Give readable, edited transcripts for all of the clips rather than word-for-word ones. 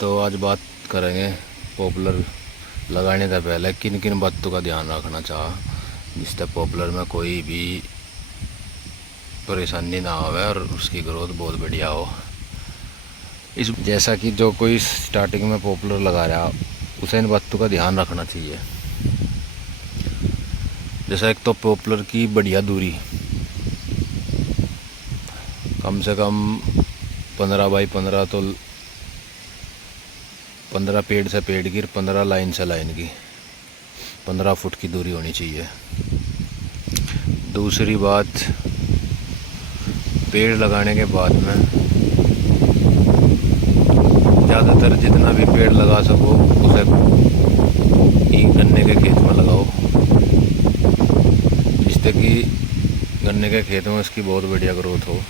तो आज बात करेंगे पॉपुलर लगाने से पहले किन किन बातों का ध्यान रखना चाह, जिससे पॉपुलर में कोई भी परेशानी ना हो और उसकी ग्रोथ बहुत बढ़िया हो। इस जैसा कि जो कोई स्टार्टिंग में पॉपुलर लगा रहा उसे इन बातों का ध्यान रखना चाहिए। जैसा एक तो पॉपुलर की बढ़िया दूरी कम से कम 15 बाई 15, तो 15 पेड़ से पेड़ की, 15 लाइन से लाइन की 15 फुट की दूरी होनी चाहिए। दूसरी बात, पेड़ लगाने के बाद में ज़्यादातर जितना भी पेड़ लगा सको उसे गन्ने के खेत में लगाओ, जिससे कि गन्ने के खेत में उसकी बहुत बढ़िया ग्रोथ हो।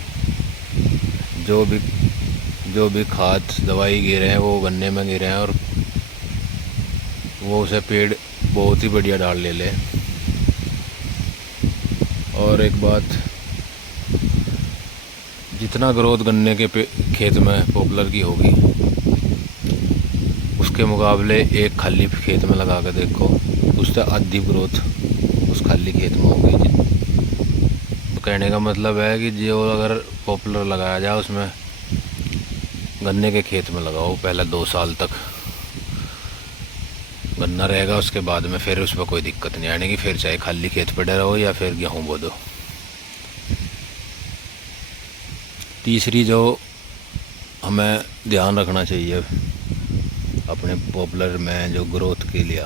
जो भी खाद दवाई गिरे हैं वो गन्ने में गिरे हैं और वो उसे पेड़ बहुत ही बढ़िया डाल ले। और एक बात, जितना ग्रोथ गन्ने के खेत में पॉपुलर की होगी उसके मुकाबले एक खाली खेत में लगा कर देखो, उससे आधी ग्रोथ उस खाली खेत में होगी। तो कहने का मतलब है कि जो अगर पॉपुलर लगाया जाए उसमें गन्ने के खेत में लगाओ, पहले 2 साल तक गन्ना रहेगा, उसके बाद में फिर उस पर कोई दिक्कत नहीं आने की। फिर चाहे खाली खेत पड़े रहो या फिर गेहूँ बो दो। तीसरी जो हमें ध्यान रखना चाहिए अपने पॉपुलर में जो ग्रोथ के लिए,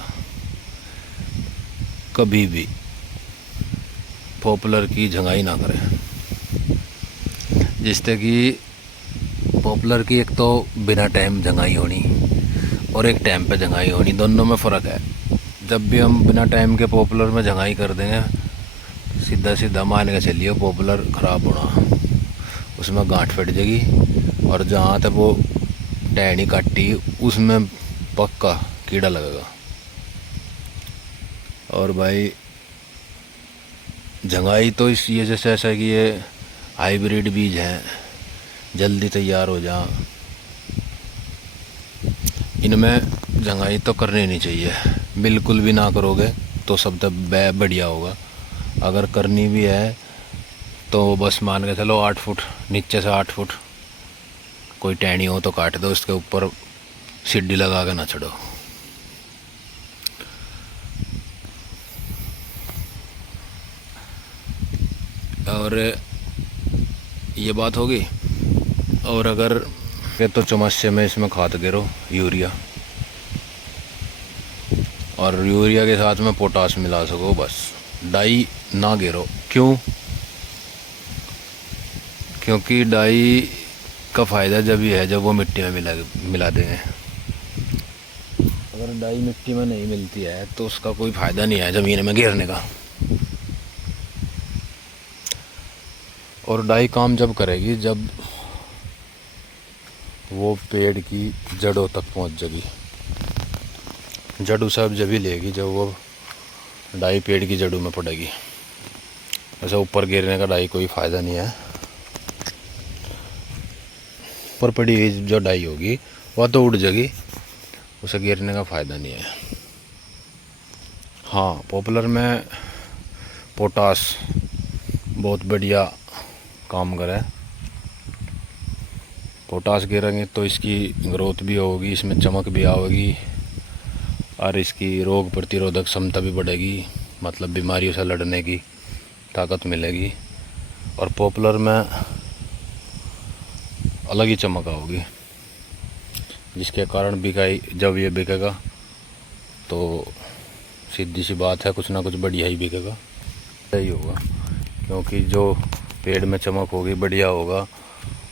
कभी भी पॉपुलर की झंगाई ना करें, जिससे कि पॉपुलर की एक तो बिना टाइम झंगाई होनी और एक टाइम पे झंगाई होनी, दोनों में फ़र्क है। जब भी हम बिना टाइम के पॉपुलर में झंगाई कर देंगे, सीधा सीधा मान के चलिए पॉपुलर ख़राब होना, उसमें गांठ फट जाएगी और जहाँ तक वो टहनी काटी उसमें पक्का कीड़ा लगेगा। और भाई झंगाई तो इस ये जैसे ऐसा कि ये हाइब्रिड बीज हैं, जल्दी तैयार हो जा, इनमें झंगाई तो करनी नहीं चाहिए। बिल्कुल भी ना करोगे तो सब तब बढ़िया होगा। अगर करनी भी है तो बस मान के चलो 8 फुट, नीचे से 8 फुट कोई टहनी हो तो काट दो, उसके ऊपर सीढ़ी लगा के ना चढ़ो। और ये बात होगी। और अगर के तो चमच्चे में इसमें खाद गिरो यूरिया, और यूरिया के साथ में पोटास मिला सको, बस डाई ना गिरो। क्यों? क्योंकि डाई का फ़ायदा जब ही है जब वो मिट्टी में मिला देंगे। अगर डाई मिट्टी में नहीं मिलती है तो उसका कोई फ़ायदा नहीं है ज़मीन में गिरने का। और डाई काम जब करेगी जब वो पेड़ की जड़ों तक पहुंच जाएगी। जड़ उसे अब जब ही लेगी जब वो डाई पेड़ की जड़ों में पड़ेगी। ऐसा ऊपर गिरने का डाई कोई फ़ायदा नहीं है। ऊपर पड़ी हुई जो डाई होगी वह तो उड़ जाएगी, उसे गिरने का फ़ायदा नहीं है। हाँ, पॉपुलर में पोटास बहुत बढ़िया काम करे। पोटास गिरेंगे तो इसकी ग्रोथ भी होगी, इसमें चमक भी आएगी और इसकी रोग प्रतिरोधक क्षमता भी बढ़ेगी, मतलब बीमारियों से लड़ने की ताकत मिलेगी। और पॉपुलर में अलग ही चमक आओगी, जिसके कारण बिकाई, जब ये बिकेगा तो सीधी सी बात है कुछ ना कुछ बढ़िया ही बिकेगा। सही होगा, क्योंकि जो पेड़ में चमक होगी, बढ़िया होगा,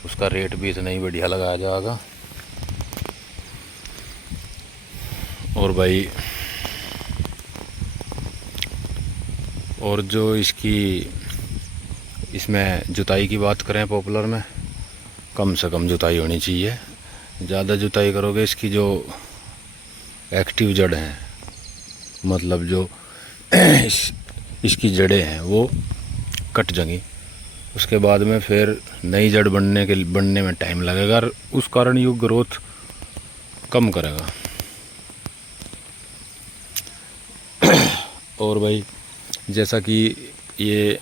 उसका रेट भी इतना ही बढ़िया लगाया जाएगा। और भाई, और जो इसमें जुताई की बात करें पॉपुलर में, कम से कम जुताई होनी चाहिए। ज़्यादा जुताई करोगे इसकी जो एक्टिव जड़ हैं, मतलब जो इसकी जड़ें हैं वो कट जाएंगी। उसके बाद में फिर नई जड़ बनने में टाइम लगेगा और उस कारण ये ग्रोथ कम करेगा। और भाई जैसा कि ये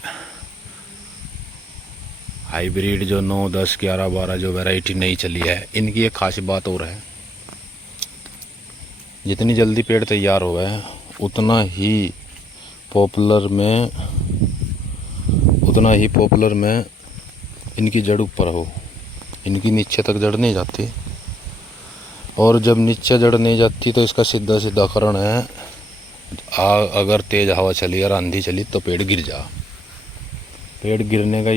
हाइब्रिड जो 9, 10, 11, 12 जो वैरायटी नई चली है, इनकी एक खास बात और है, जितनी जल्दी पेड़ तैयार हो गए उतना ही पॉपुलर में इनकी जड़ ऊपर हो, इनकी नीचे तक जड़ नहीं जाती। और जब नीचे जड़ नहीं जाती तो इसका सीधा सीधा कारण है, अगर तेज हवा चली और आंधी चली तो पेड़ गिर जा। पेड़ गिरने का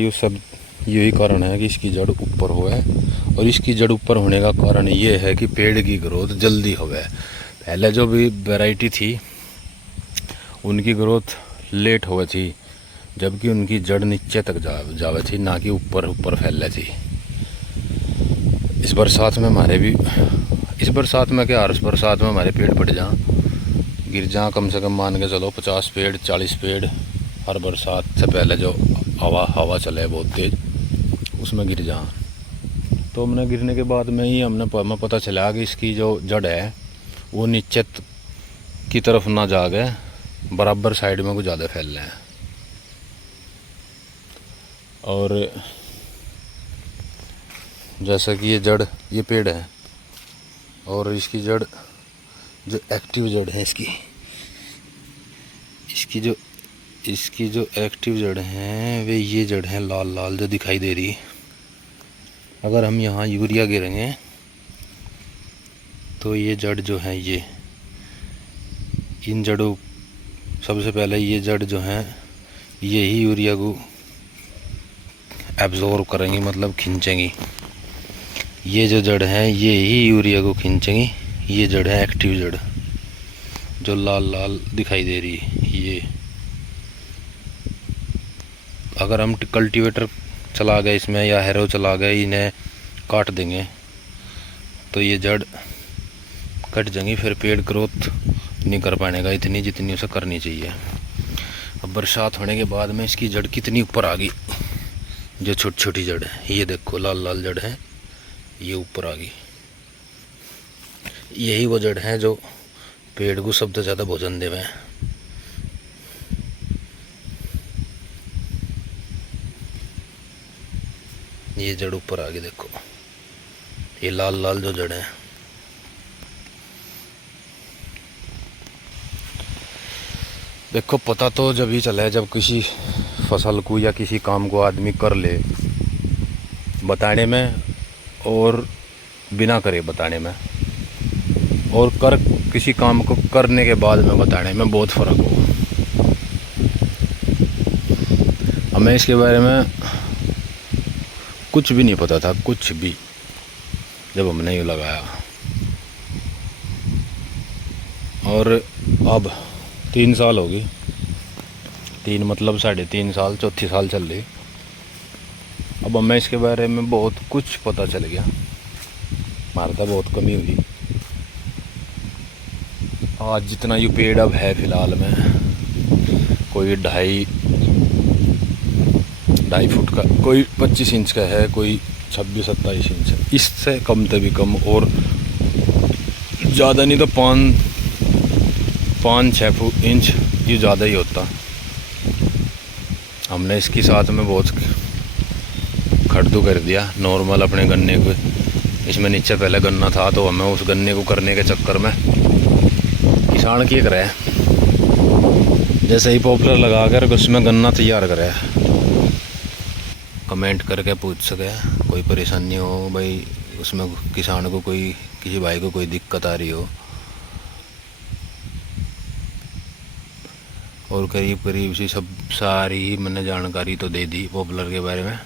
यही कारण है कि इसकी जड़ ऊपर हो है। और इसकी जड़ ऊपर होने का कारण ये है कि पेड़ की ग्रोथ जल्दी हो है। पहले जो भी वैरायटी थी उनकी ग्रोथ लेट हो थी, जबकि उनकी जड़ नीचे तक जावे थी, ना कि ऊपर फैले थी। इस बरसात में हर बरसात में हमारे पेड़ पड़ जा गिर जा, कम से कम मान के चलो 50 पेड़ 40 पेड़ हर बरसात से पहले जो हवा चले बहुत तेज, उसमें गिर जा। तो हमने गिरने के बाद में ही हमें पता चला कि इसकी जो जड़ है वो नीचे की तरफ ना जा गए, बराबर साइड में कुछ ज़्यादा फैल रहे हैं। और जैसा कि ये पेड़ है और इसकी जड़ जो एक्टिव जड़ है, इसकी जो एक्टिव जड़ है वे ये जड़ है लाल लाल जो दिखाई दे रही। अगर हम यहाँ यूरिया गिरेंगे तो ये जड़ जो है इन जड़ों, सबसे पहले ये जड़ जो है ये ही यूरिया को एब्जॉर्ब करेंगी, मतलब खींचेंगी। ये जो जड़ है ये ही यूरिया को खींचेंगी। ये जड़ है एक्टिव जड़ जो लाल लाल दिखाई दे रही है। ये अगर हम कल्टीवेटर चला गए इसमें या हैरो चला गए, इन्हें काट देंगे तो ये जड़ कट जाएंगी, फिर पेड़ ग्रोथ नहीं कर पाएगा इतनी जितनी उसे करनी चाहिए। अब बरसात होने के बाद में इसकी जड़ कितनी ऊपर आ गई, जो छोटी छोटी जड़ है ये देखो लाल लाल जड़ है, ये ऊपर आ गई। यही वो जड़ है जो पेड़ को सबसे ज़्यादा भोजन देवे हैं। ये जड़ ऊपर आ गई, देखो ये लाल लाल जो जड़ है। देखो पता तो जब ही चला है जब किसी फसल को या किसी काम को आदमी कर ले बताने में, और बिना करे बताने में, और किसी काम को करने के बाद में बताने में बहुत फ़र्क हो। हमें इसके बारे में कुछ भी नहीं पता था, कुछ भी, जब हमने ये लगाया। और अब 3 साल हो गई, 3 मतलब 3.5 साल, चौथी साल चल रही। अब हमें इसके बारे में बहुत कुछ पता चल गया, मारता बहुत कमी हुई। आज जितना ये पेड़ अब है फ़िलहाल में, कोई 2.5 फुट का, कोई 25 इंच का है, कोई 26-27 इंच है, इससे कम से भी कम, और ज़्यादा नहीं तो 5-6 इंच ये ज़्यादा ही होता। हमने इसकी साथ में बहुत खड़दू कर दिया नॉर्मल अपने गन्ने को। इसमें नीचे पहले गन्ना था तो हमें उस गन्ने को करने के चक्कर में किसान क्या करे, जैसे ही पॉपुलर लगाकर उसमें गन्ना तैयार करे। कमेंट करके पूछ सके, कोई परेशानी हो भाई उसमें, किसान को कोई, किसी भाई को कोई दिक्कत आ रही हो। और करीब करीब सी सब सारी मैंने जानकारी तो दे दी पॉपुलर के बारे में।